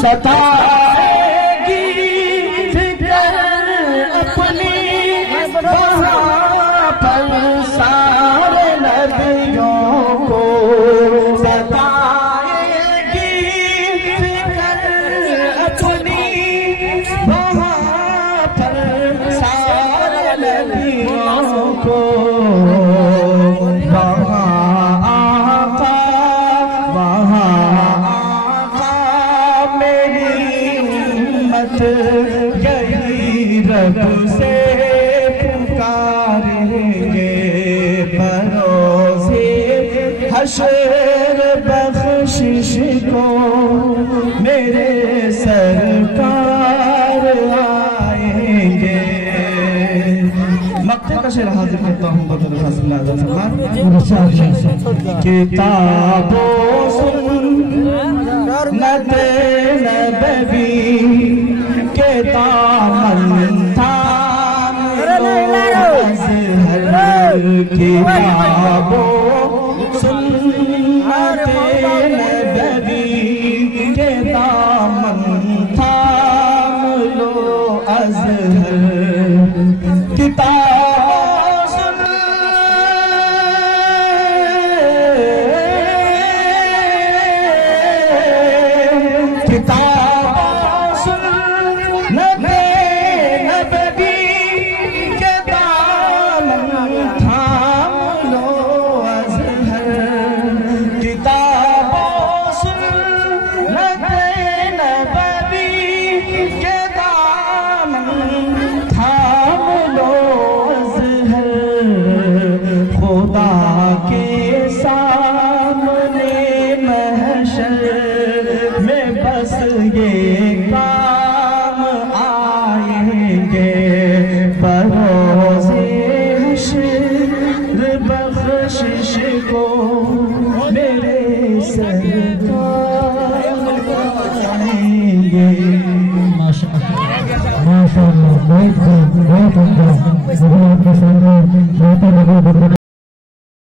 सताएगी फिक्र अपनी वहाँ पर सारे नबियों को, सताएगी फिक्र अपनी वहाँ पर सारे नबियों को। यही रब से पुकारेंगे भरोसे हशर बख्शिश को, मेरे सरकार आएंगे। मक्ते का शेर हाजिर करता हूँ किताबों सुन्नत नबवी के दामन थाम लो अज़हर, किताबों सुन्नत नबवी के दामन थाम लो अज़हर, बख्शिश को मेरे सर